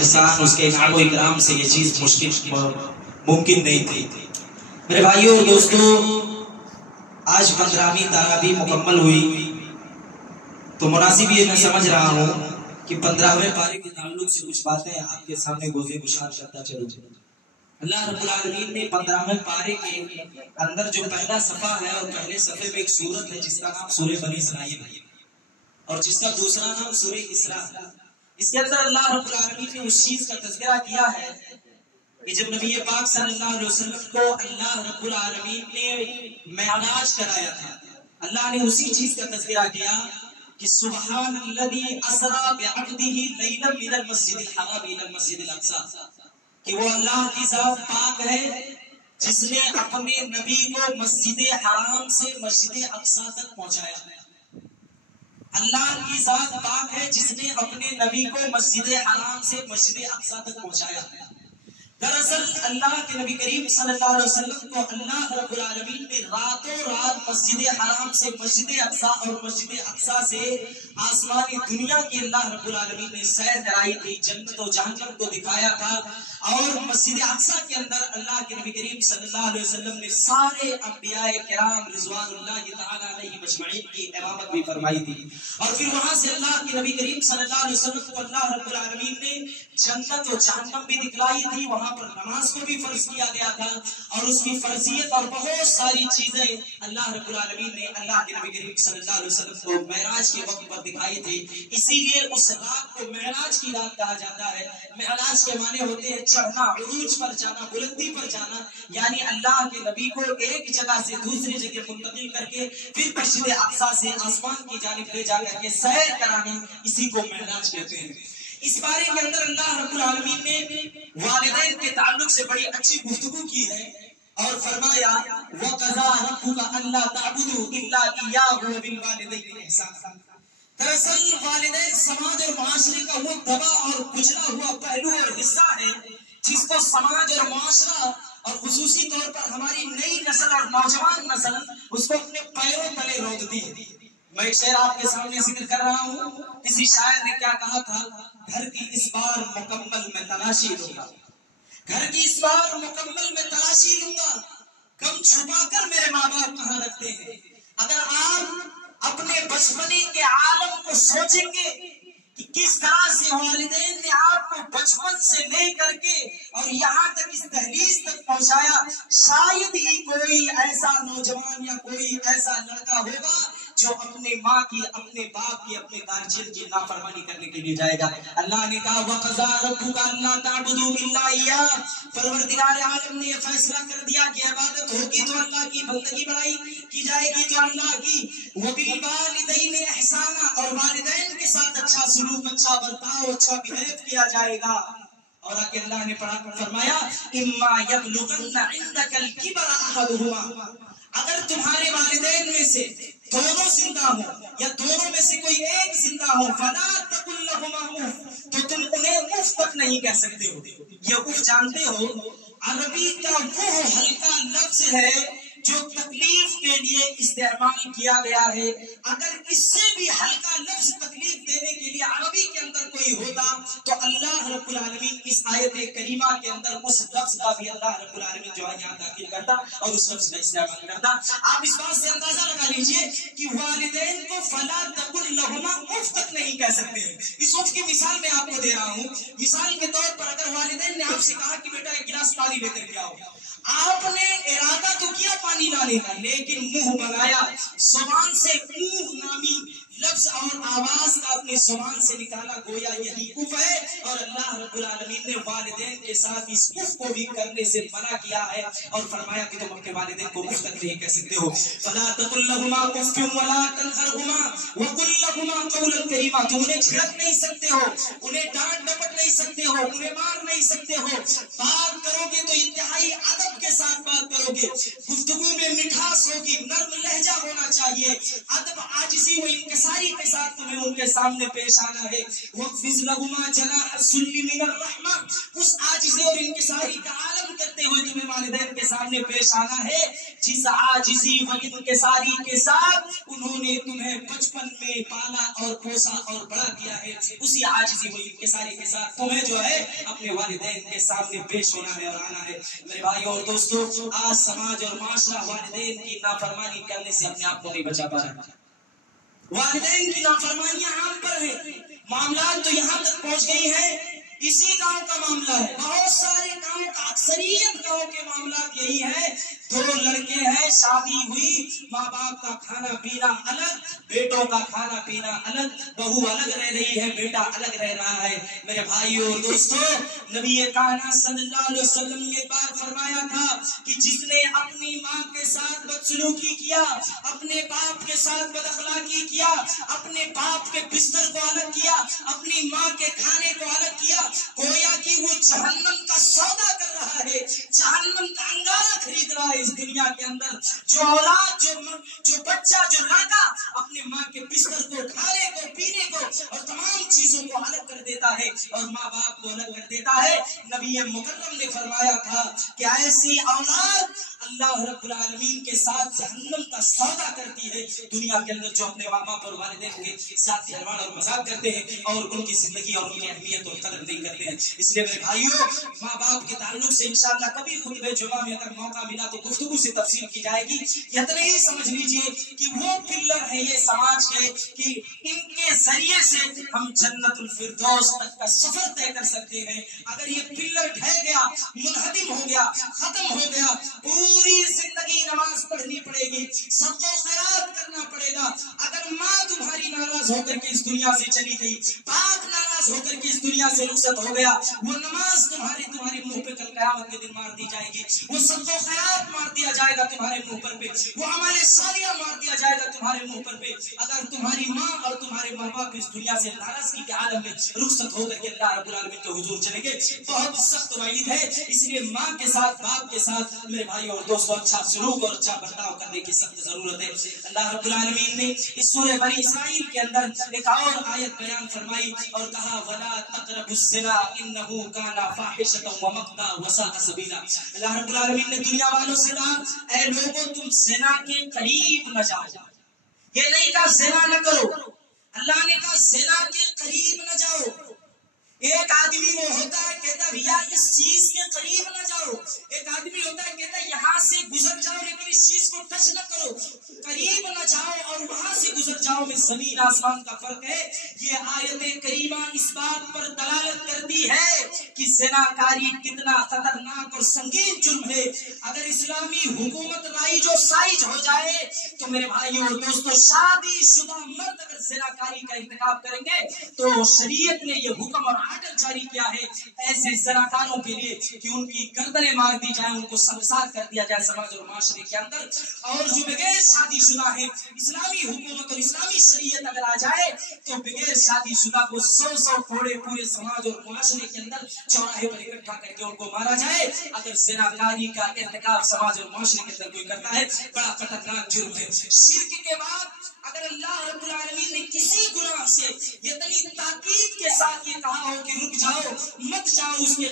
احسان، اس کے انعام و اکرام سے یہ چیز ممکن نہیں تھی۔ میرے بھائیوں اور دوستوں، آج 15ویں تراویح مکمل ہوئی تو مناسب یہ میں سمجھ رہا ہوں کہ 15ویں پارے کے تعلق سے کچھ باتیں آپ کے سامنے گوزے گشاد کرتا چلوں۔ اللہ رب العالمین نے 15ویں پارے کے اندر جو پہلا صفحہ ہے اور پہلے صفحے میں ایک سورت ہے جس کا نام سورہ بنی اسرائیل ہے اور جس کا دوسرا نام سورہ اسراء ہے۔ اس کے اندر اللہ رب العالمین نے اس چیز کا تذکرہ کیا ہے کہ جب نبی پاک صلی اللہ علیہ وسلم کو اللہ رب العالمین نے معراج کرایا تھا، اللہ نے اسی چیز کا تذکرہ کیا کہ سبحان الذی اسری بعبدہ لیلا من المسجد الحرام الی المسجد الاقصی، کہ وہ اللہ کی ذات پاک ہے جس نے اپنے نبی کو مسجد حرام سے مسجد اقصی تک پہنچایا ہے۔ اللہ کی ذات پاک ہے جس نے اپنے نبی کو مسجد حرام سے مسجد اقصی تک پہنچایا ہے۔ دراصل اللہ کے نبی کریم صلی اللہ علیہ وسلم کو اللہ رب العالمین نے راتوں رات مسجد حرام سے مسجد اقصی اور مسجد اقصی سے آسمانی دنیا کی اللہ رب العالمین نے سیر کرائی تھی، جنت و جہنم کو دکھایا تھا، اور مسجد اقصی کے اندر اللہ کے نبی کریم صلی اللہ علیہ وسلم نے سارے انبیاء کرام رضوان اللہ تعالی علیہ مجمعین کی امامت بھی فرمائی تھی، اور پھر وہاں سے اللہ کے نبی کریم صلی اللہ علیہ وسلم کو اللہ رب العالمین نے جنت و جہنم بھی دکھلائی تھی، وہاں پر نماز کو بھی فرض کیا گیا تھا، اور اس کی فرضیت اور بہت ساری چیزیں اللہ رب العالمین نے اللہ کے نبی کریم صلی اللہ علیہ وسلم کو معراج کے وقت پر دکھائی تھی۔ اسی لیے اس رات کو معراج کی رات کہا جاتا ہے۔ معراج کے معنی ہوتے ہیں چڑھنا، عروج پر جانا، بلندی پر جانا، یعنی اللہ کے نبی کو ایک جگہ سے دوسری جگہ منتقل کر کے پھر مسجد اقصی سے آسمان کی جانب لے جا کر کے سیر کرانا، اسی کو معراج کہتے ہیں۔ اس بارے کے اندر اللہ رب العالمین نے والدین کے تعلق سے بڑی اچھی گفتگو کی ہے اور فرمایا وَقَضَىٰ رَبُّكَ أَلَّا تَعْبُدُوا إِلَّا إِيَّاهُ وَبِالْوَالِدَيْنِ إِحْسَانًا۔ دراصل والدین سماج اور معاشرے کا وہ دبا اور کچلا ہوا پہلو اور حصہ ہے جس کو سماج اور معاشرہ اور خصوصی طور پر ہماری نئی نسل اور نوجوان نسل اس کو اپنے پیروں تلے رونقتی ہے۔ میں ایک شعر آپ کے سامنے ذکر کر رہا ہوں، کسی شاعر نے کیا کہا تھا، گھر کی اس بار مکمل میں تلاشی لوں گا، گھر کی اس بار مکمل میں تلاشی لوں گا، کم چھپا کر میرے ماں باپ کہاں رکھتے ہیں۔ اگر آپ اپنے بچپنے کے عالم کو سوچیں گے کہ کس طرح سے والدین نے آپ کو بچپن سے لے کر کے اور یہاں تک اس دہلیز تک پہنچایا، شاید ہی کوئی ایسا نوجوان یا کوئی ایسا لڑکا ہوگا جو اپنے ماں کی، اپنے باپ کی، اپنے گارجین کی نافرمانی کرنے کے لیے جائے گا۔ اللہ نے کہا وَقَضَىٰ رَبُّكَ أَلَّا تَعْبُدُوا إِلَّا إِيَّاهُ، پروردگار عالم نے یہ فیصلہ کر دیا کہ عبادت ہوگی تو اللہ کی، بندگی بڑائی کی جائے گی تو اللہ کی، وَبِالْوَالِدَيْنِ إِحْسَانًا، اور والدین کے ساتھ اچھا سلوک، اچھا برتاؤ، اچھا بہیو کیا جائے گا۔ اور آگے اللہ نے فرمایا إِمَّا يَبْلُغَنَّ عِندَكَ الْكِبَرَ أَحَدُهُمَا، اگر تمہارے والدین میں سے دونوں زندہ ہوں یا دونوں میں سے کوئی ایک زندہ ہو، فَلَا تَقُلْ لَهُمَا اُفٍّ، تو تم انہیں اف تک نہیں کہہ سکتے ہو۔ یہ اف جانتے ہو عربی کا وہ ہلکا لفظ ہے جو تکلیف کے لیے استعمال کیا گیا ہے۔ اگر اس سے بھی ہلکا لفظ تکلیف دینے کے لیے عربی کے اندر کوئی ہوتا تو اللہ رب العالمین اس آیت کریمہ کے اندر اس لفظ کا بھی اللہ رب العالمین جو ہے یہاں داخل کرتا اور اس لفظ کا استعمال کرتا۔ آپ اس بات سے اندازہ لگا لیجئے کہ والدین کو فلا تقل لہما اف تک نہیں کہہ سکتے ہیں۔ اس اف کی مثال میں آپ کو دے رہا ہوں۔ مثال کے طور پر اگر والدین نے آپ سے کہا کہ بیٹا ایک گلاس پانی لے کر کے آؤ، آپ نے ارادہ تو کیا پانی لانے کا، لیکن منہ بنایا، زبان سے منہ نامی لفظ اور آواز کا اپنے زبان سے نکالا، گویا یہی اف ہے۔ اور اللہ رب العالمین نے والدین کے ساتھ اس اف کو بھی کرنے سے منع کیا ہے اور فرمایا کہ تم اپنے والدین کو اف تک نہیں کہہ سکتے ہو۔ فلا تقل لهما اف ولا تنهرهما وقل لهما قولا كريما، تم انہیں چھڑک نہیں سکتے ہو، انہیں ڈانٹ ڈپٹ نہیں سکتے ہو، انہیں مار نہیں سکتے ہو، بات کرو گے تو انتہائی ادب کے ساتھ بات کرو گے، گفتگو میں مٹھاس ہوگی، نرم لہجہ ہونا چاہیے، ادب عاجزی و انکساری کے ساتھ تمہیں ان کے سامنے پیش آنا ہے۔ وَاخْفِضْ لَهُمَا جَنَاحَ الذُّلِّ مِنَ الرَّحْمَةِ، اس عاجزی اور انکساری کا عالم کرتے ہوئے تمہیں والدین کے سامنے پیش آنا ہے جس عاجزی و انکساری کے ساتھ انہوں نے تمہیں بچپن میں پالا اور پوسا اور بڑا کیا ہے، اسی عاجزی و انکساری کے ساتھ تمہیں جو ہے اپنے والدین کے سامنے پیش ہونا ہے اور آنا ہے۔ میرے بھائی اور دوستو، آج سماج اور معاشرہ والدین کی نافرمانی کرنے سے اپنے آپ کو نہیں بچا پا رہا۔ والدین کی نافرمانیاں عام پر ہیں، معاملات تو یہاں تک پہنچ گئی ہیں، اسی گاؤں کا معاملہ ہے، بہت سارے گاؤں کا اکثریت گاؤں کے معاملات یہی ہے، دو لڑکے ہیں، شادی ہوئی، ماں باپ کا کھانا پینا الگ، بیٹوں کا کھانا پینا الگ، بہو الگ رہ رہی ہے، بیٹا الگ رہ رہا ہے۔ میرے بھائیو اور دوستو، نبی کائنات صلی اللہ علیہ وسلم نے ایک بار فرمایا تھا کہ جس نے اپنی ماں کے ساتھ بدسلوکی کیا، اپنے باپ کے ساتھ بد اخلاقی کیا، اپنے باپ کے بستر کو الگ کیا، اپنی ماں کے کھانے کو الگ کیا، گویا کہ وہ جہنم کا سودا کر رہا ہے، جہنم کا انگارہ خرید رہا ہے اس دنیا کے اندر۔ جو اولاد، جو بچہ، جو لڑکا اپنے ماں کے بستر کو، کھانے کو، پینے کو اور تمام چیزوں کو الگ کر دیتا ہے اور ماں باپ کو الگ کر دیتا ہے، نبی مکرم نے فرمایا تھا کہ ایسی اولاد اللہ رب العالمین کے ساتھ جہنم کا سودا کرتی ہے۔ دنیا کے اندر جو اپنے ماں باپ اور والدین کے ساتھ کھلواڑ اور مذاق کرتے ہیں اور ان کی زندگی اور ان کی اہمیت اور قدر نہیں کرتے ہیں۔ اس لیے میرے بھائیوں، ماں باپ کے تعلق سے انشاءاللہ کبھی خطبہ جمعہ میں اگر موقع ملا تو گفتگو سے تفصیل کی جائے گی۔ اتنا ہی سمجھ لیجئے کہ وہ پلر ہے یہ سماج کے کہ ان کے ذریعے سے ہم جنت الفردوس تک کا سفر طے کر سکتے ہیں۔ اگر یہ پلر ڈھہ گیا، منہدم ہو گیا، ختم ہو گیا، پوری زندگی نماز پڑھنی پڑے گی، صدقہ و خیرات کرنا پڑے گا۔ اگر ماں تمہاری ناراض ہو کر کے اس دنیا سے چلی گئی، باپ ناراض ہو کر کے اس دنیا سے رخصت ہو گیا، وہ نماز تمہارے منہ پہ کل قیامت کے دن مار دی جائے گی، وہ صدقہ و خیرات مار دیا جائے گا تمہارے منہ پر پہ، وہ اعمال صالحہ مار دیا جائے گا تمہارے منہ پر پہ۔ اگر تمہاری ماں اور تمہارے ماں باپ اس دنیا سے ناراضگی کے عالم میں رخصت ہو کر کے اللہ رب العالمین کے حضور چلیں گے، بہت سخت وعید ہے۔ اس لیے ماں کے ساتھ، باپ کے ساتھ میرے بھائی اور دوستوں اچھا سلوک اور اچھا برتاؤ کرنے کی سخت ضرورت ہے۔ اللہ رب العالمین نے اس سورہ بنی اسرائیل کے اندر ایک اور آیت بیان فرمائی اور کہا وَلَا تَقْرَبُوا الزِّنَا إِنَّهُ كَانَ فَاحِشَةً وَمَقْتًا وَسَاءَ سَبِيلًا۔ اللہ رب العالمین نے دنیا والوں سے کہا اے لوگوں تم زنا کے قریب نہ جاؤ، یہ نہیں کہا زنا نہ کرو، اللہ نے کہا زنا کے قریب نہ جاؤ۔ ایک آدمی وہ ہوتا ہے کہتا ہے بھیا اس چیز کے قریب نہ جاؤ، ایک آدمی ہوتا ہے کہتا ہے یہاں سے گزر جاؤ لیکن اس چیز کو ٹچ نہ کرو، قریب نہ جاؤ اور وہاں سے گزر جاؤ میں زمین آسمان کا فرق ہے۔ یہ آیت کریمہ اس بات پر دلالت کرتی ہے کہ زنا کاری کتنا خطرناک اور سنگین جرم ہے۔ اگر اسلامی حکومت رائج و سائج ہو جائے تو میرے بھائیوں اور دوستوں، شادی شدہ مرد اگر زنا کاری کا ارتکاب کریں گے تو شریعت نے یہ حکم اور آرڈر جاری کیا ہے ایسے زناکاروں کے لیے کہ ان کی گردنیں مار دی جائیں، ان کو سنسار کر دیا جائے سماج اور معاشرے کے اندر۔ اور جو بغیر شادی شدہ ہے، اسلامی حکومت اور اسلامی شریعت اگر آ جائے تو بغیر شادی شدہ کو 100 کوڑے پورے سماج اور معاشرے کے اندر چوراہے پر اکٹھا کر کے ان کو مارا جائے۔ اگر زناکاری کا ارتکاب سماج اور معاشرے کے اندر کوئی کرتا ہے بڑا خطرناک جرم ہے۔ شرک کے بعد اگر اللہ رب العالمین نے کسی گناہ سے اتنی تاکید کے ساتھ یہ کہا ہو کہ رک جاؤ، مت جاؤ اس کے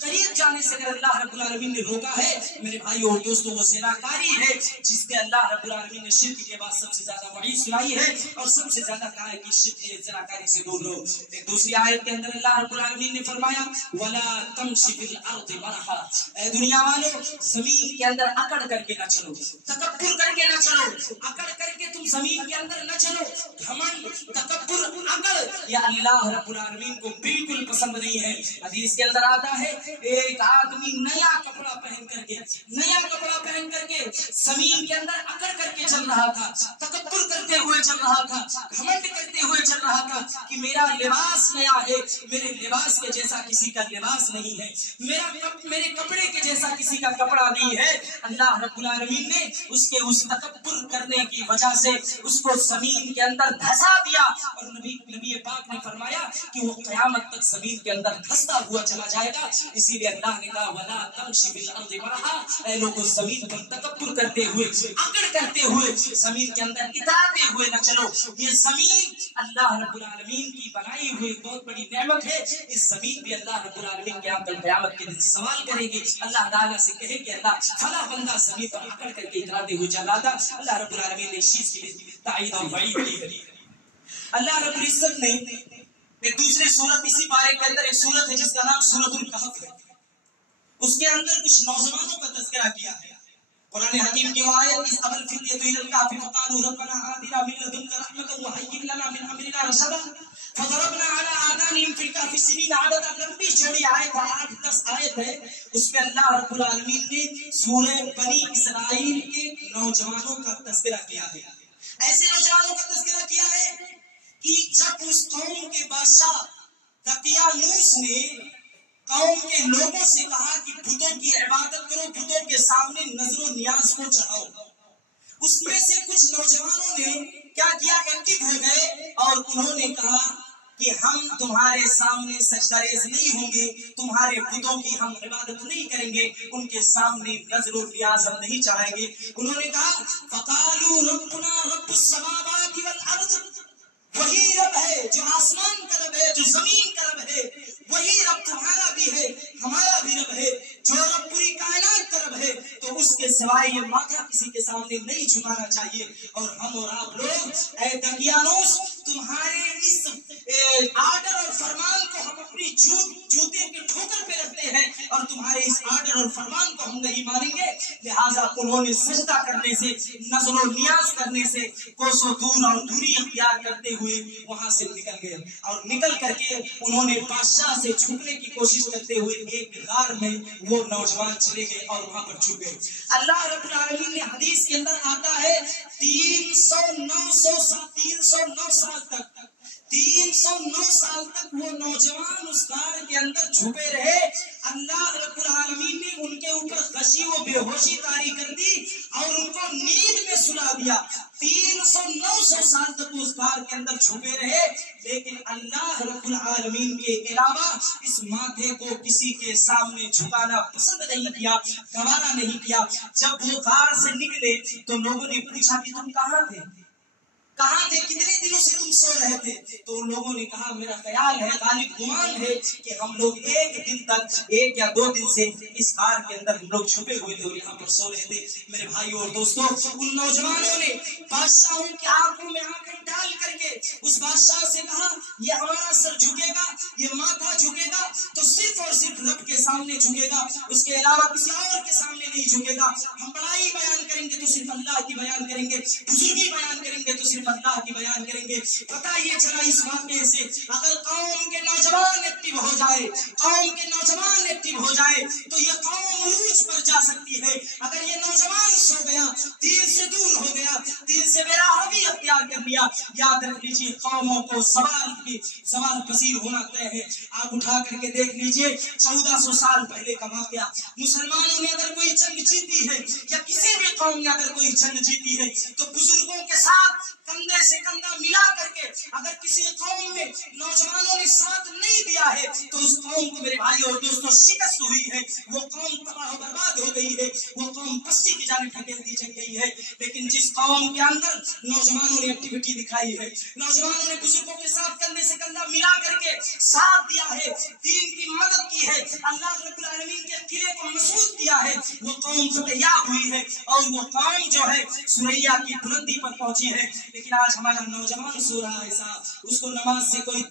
قریب جانے سے اگر اللہ رب العالمین نے روکا ہے میرے بھائیوں اور دوستوں، وہ زناکاری ہے جس پہ اللہ رب العالمین نے شرک کے بعد سب سے زیادہ وعید سنائی ہے اور سب سے زیادہ کہا ہے کہ شرک زناکاری سے دور رہو۔ ایک دوسری آیت کے اندر اللہ رب العالمین نے فرمایا وَلَا تَمْشِ فِي الْأَرْضِ مَرَحًا، اے دنیا والوں زمین کے اندر اکڑ کر کے نہ چلو، تکبر کر کے نہ چلو، اکڑ کر کے تم زمین کے اندر نہ چلو۔ گھمنڈ، تکبر، اکڑ یہ اللہ رب العالمین کو بالکل پسند نہیں ہے۔ حدیث کے اندر آتا ہے ایک آدمی نیا کپڑا پہن کر کے زمین کے اندر اکڑ کر کے چل رہا تھا، تکبر کرتے ہوئے چل رہا تھا، گھمنڈ کرتے ہوئے چل رہا تھا کہ میرا لباس نیا ہے، میرے لباس کے جیسا کسی کا لباس نہیں ہے، میرے کپڑے کے جیسا کسی کا کپڑا نہیں ہے۔ اللہ رب العالمین نے اس کے اس تکبر کرنے کی وجہ سے اس کو زمین کے اندر دھسا دیا اور نبی پاک نے فرمایا کہ وہ قیامت تک زمین کے اندر دھستا ہوا چلا جائے گا۔ اسی لیے اللہ نے کہا وَلَا تَمْشِ فِي الْأَرْضِ مَرَحًا، اے لوگوں زمین پر تکبر کرتے ہوئے، اکڑ کرتے ہوئے، زمین کے اندر اتراتے ہوئے نہ چلو۔ یہ زمین اللہ رب العالمین کی بنائی ہوئی بہت بڑی نعمت ہے. اس زمین بھی اللہ رب العالمین کے کل قیامت کے دن سوال کرے گی. اللہ تعالیٰ سے کہے کہ اللہ فلاں بندہ زمین پر اکڑ کر کے اترا دے ہوئے چلا تھا. اللہ رب العالمین نے اس چیز کی تائید اور وعید کی. اللہ رب العزت نے ایک دوسری سورت اسی بارے کے اندر ایک سورت ہے جس کا نام سورت الکہف ہے. اس کے اندر کچھ نوجوانوں کا تذکرہ کیا ہے. قرآن حکیم کی آیت اس اول فتیہ الى الکہف فقالوا ربنا آتنا من لدنک رحمۃ وہیئ لنا من امرنا رشدا فضربنا على آذانهم في الكهف سنين عددا. لمبی چوڑی آیت 8-10 آیت ہے. اس میں اللہ رب العالمین نے سورہ بنی اسرائیل کے نوجوانوں کا تذکرہ کیا ہے. ایسے نوجوانوں کا تذکرہ کیا ہے کہ جب اس قوم کے بادشاہ دقیانوس نے قوم کے لوگوں سے کہا کہ بتوں کی عبادت کرو، بتوں کے سامنے نظر و نیاز کو چڑھاؤ، اس میں سے کچھ نوجوانوں نے کیا کیا، ایکٹیو ہو گئے اور انہوں نے کہا کہ ہم تمہارے سامنے سجدہ ریز نہیں ہوں گے، تمہارے بتوں کی ہم عبادت نہیں کریں گے، ان کے سامنے نظر و نیاز ہم نہیں چڑھائیں گے. انہوں نے کہا فقالوا ربنا رب السماوات والارض، وہی رب ہے جو آسمان کا رب ہے، جو زمین کا رب ہے، وہی رب تمہارا بھی ہے ہمارا بھی رب ہے. جو رب پوری کائنات کا رب ہے تو اس کے سوائے یہ ماتھا کسی کے سامنے نہیں جھکانا چاہیے. اور ہم اور آپ لوگ اے دقیانوس تمہارے اس آرڈر اور فرمان کو ہم اپنی جوتے کے ٹھوکر پہ رکھتے ہیں اور تمہارے اس آرڈر اور فرمان کو ہم نہیں مانیں گے. لہٰذا انہوں نے سجدہ کرنے سے، نظر و نیاز کرنے سے کوسوں دور اور دوری اختیار کرتے ہوئے وہاں سے نکل گئے. اور نکل کر کے انہوں نے بادشاہ سے چھپنے کی کوشش کرتے ہوئے ایک غار میں وہ نوجوان چلے گئے اور وہاں پر چھپ گئے. اللہ رب العالمین نے حدیث کے اندر آتا ہے 309 سال تک وہ نوجوان اس غار کے اندر چھپے رہے. اللہ رب العالمین نے ان کے اوپر غشی و بے ہوشی طاری کر دی اور ان کو نیند میں سلا دیا. 309 سال تک اس غار کے اندر چھپے رہے. لیکن اللہ رب العالمین کے علاوہ اس ماتھے کو کسی کے سامنے جھکانا پسند نہیں کیا، گوارا نہیں کیا. جب وہ غار سے نکلے تو لوگوں نے پوچھا کہ تم کہاں تھے، کتنے دنوں سے تم سو رہے تھے؟ تو ان لوگوں نے کہا میرا خیال ہے، غالب گمان ہے کہ ہم لوگ ایک دن تک، 1 یا 2 دن سے اس غار کے اندر ہم لوگ چھپے ہوئے تھے اور یہاں پر سو رہے تھے. میرے بھائیوں اور دوستوں، ان نوجوانوں نے بادشاہوں کی آنکھوں میں آنکھیں ڈال کر کے اس بادشاہ سے کہا یہ ہمارا سر جھکے گا، یہ ماتھا جھکے گا تو صرف اور صرف رب کے سامنے جھکے گا، اس کے علاوہ کسی اور کے سامنے نہیں جھکے گا. ہم بڑائی بیان کریں گے تو صرف اللہ کی بیان کریں گے، بزرگی بیان کریں گے تو صرف اللہ کی بیان کریں گے. پتہ یہ چلا اس واقعے سے اگر قوم کے نوجوان ایکٹیو ہو جائے، قوم کے نوجوان ایکٹیو ہو جائے تو یہ قوم عروج پر جا سکتی ہے. اگر یہ نوجوان سو گیا، دین سے دور ہو گیا، دین سے بےراہوی اختیار کر لیا، یاد رکھ لیجیے قوموں کو سوال پذیر ہونا طے ہے. آپ اٹھا کر کے دیکھ لیجیے 1400 سال پہلے کا واقعہ. مسلمانوں نے اگر کوئی جنگ جیتی ہے یا کسی بھی قوم نے اگر کوئی جنگ جیتی ہے تو بزرگوں کے ساتھ کندھے سے کندھا ملا کر کے اگر کسی قوم میں نوجوانوں نے ساتھ نہیں دیا ہے تو اس قوم کو میرے بھائی اور دوستوں شکست ہوئی ہے، وہ قوم تباہ و برباد ہو گئی ہے، وہ قوم پستی کی جانب ڈھکیل دی گئی ہے. لیکن جس قوم کے اندر نوجوانوں نے ایکٹیویٹی دکھائی ہے، نوجوانوں نے بزرگوں کے ساتھ کندھے سے کندھا ملا کر کے ساتھ دیا ہے، دین کی مدد کی ہے، اللہ رب العالمین کے قلعے کو مضبوط کیا ہے، وہ قوم فتح یاب ہوئی ہے اور وہ قوم جو ہے سریا کی بلندی پر پہنچی ہے. لیکن آج ہمارا نوجوان سو رہا ہے صاحب، اس کو نماز سے کوئی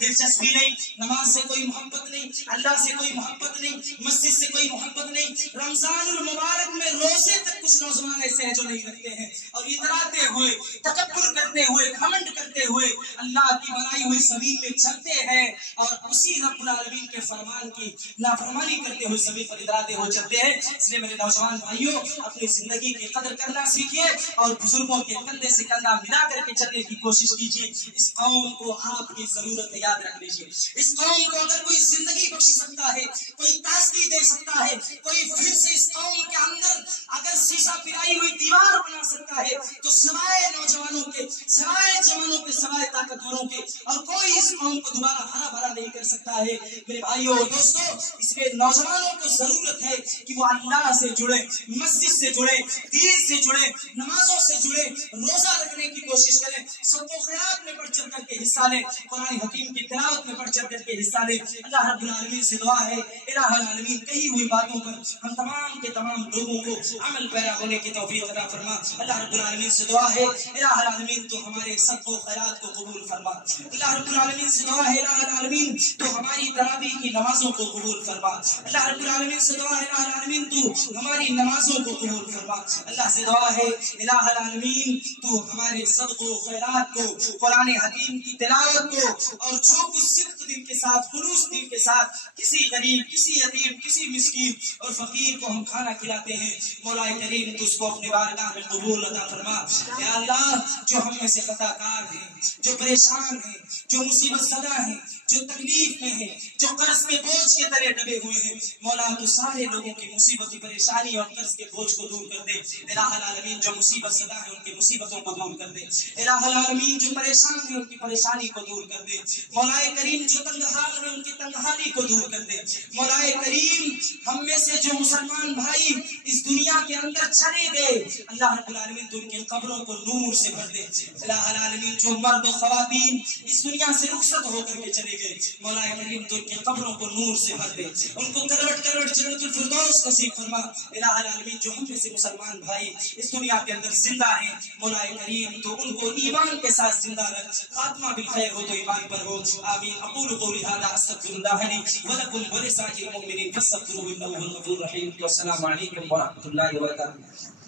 دلچسپی نہیں، نماز سے کوئی محبت نہیں، اللہ سے کوئی محبت نہیں، مسجد سے کوئی محبت نہیں. رمضان المبارک میں روزے تک کچھ نوجوان ایسے ہیں جو نہیں رکھتے ہیں اور اتراتے ہوئے، تکبر کرتے ہوئے، گھمنڈ کرتے ہوئے اللہ کی بنائی ہوئی زمین میں چلتے ہیں اور اسی رب العالمین کے فرمان کی نافرمانی کرتے ہوئے زمین پر اتراتے ہوئے چلتے ہیں. اس لیے میرے نوجوان بھائیوں، اپنی زندگی کی قدر کرنا سیکھیے اور بزرگوں کے کندھے سے کندھا ملا کر کے چلنے کی کوشش کیجیے. اس قوم کو آپ کی ضرورت ہے، یاد رکھ لیجیے. اس قوم کو اگر کوئی زندگی بخش سکتا ہے، کوئی تازگی دے سکتا ہے، کوئی پھر سے اس قوم کے اندر اگر شیشہ پھرائی ہوئی دیوار بنا سکتا ہے تو سوائے نوجوانوں کے، سوائے جوانوں کے، سوائے طاقتوروں کے اور کوئی کوئی اس قوم کو دوبارہ ہرا بھرا نہیں کر سکتا ہے۔ میرے بھائیوں اور دوستوں، اس میں نوجوانوں کو ضرورت ہے کہ وہ اللہ سے جڑے، مسجد سے جڑے، دین سے جڑے، نمازوں سے جڑے، روزہ رکھنے کی کوشش کریں، صدقہ و خیرات میں بڑھ چڑھ کر کے حصہ لیں، قرآن حکیم کی تلاوت میں بڑھ چڑھ کر کے حصہ لیں۔ اللہ رب العالمین سے دعا ہے الہ العالمین کہی ہوئی باتوں پر ہم تمام کے تمام لوگوں کو عمل پیرا ہونے کی توفیق عطا فرما۔ اللہ رب العالمین سے دعا ہے الہ العالمین تو ہمارے صدقہ و خیرات کو قبول فرما۔ اللہ رب العالمین سے دعا ہے الہ العالمین تو ہماری تراویح کی نمازوں کو قبول فرما۔ اللہ رب العالمین سے دعا ہے الہ العالمین تو ہماری نمازوں کو قبول فرما۔ اللہ سے دعا ہے الہ العالمین تو ہمارے صدقہ و خیرات کو، قرآن حکیم کی تلاوت کو، اور جو کچھ صدق دل کے ساتھ، خلوص دل کے ساتھ کسی غریب، کسی یتیم، کسی مسکین اور فقیر کو ہم کھانا کھلاتے ہیں، مولا کریم تو اس کو اپنے بارگاہ میں قبول عطا فرما۔ یا اللہ، جو ہم میں سے خطا کار ہیں، جو پریشان ہیں، جو مصیبت زدہ ہیں، جو تکلیف میں ہیں، جو قرض کے بوجھ کے تلے دبے ہوئے ہیں، مولا تو سارے لوگوں کی مصیبت، پریشانی اور قرض کے بوجھ کو دور کر دے۔ الہ العالمین جو مصیبت زدہ ہیں ان کی مصیبتوں کو دور کر دے۔ الہ العالمین جو پریشان ہیں ان کی پریشانی کو دور کر دے۔ مولا کریم جو تنگ حال ہیں ان کی تنگ حالی کو دور کر دے۔ مولا کریم ہم میں سے جو مسلمان بھائی اس دنیا کے اندر چلے گئے، اللہ رب العالمین تو ان کی قبروں کو نور سے بھر دے۔ الہ العالمین جو مرد و خواتین اس دنیا سے رخصت ہو کر کے چلے گئے، مولا کریم تو ان کی قبروں کو نور سے بھر دے، ان کو کروٹ کروٹ جنت الفردوس نصیب فرما۔ الہ العالمین جو ہم میں سے مسلمان بھائی اس دنیا کے اندر زندہ ہیں، مولا کریم تو ان کو ایمان کے ساتھ زندہ رکھ، خاتمہ بالخیر ہو تو ایمان پر ہو۔ آمین۔ اقول قولی ھذا استغفر اللہ لی ولکم ولسائر المؤمنین فاستغفروہ انہ هو الغفور الرحیم۔ والسلام علیکم ورحمۃ اللہ وبرکاتہ۔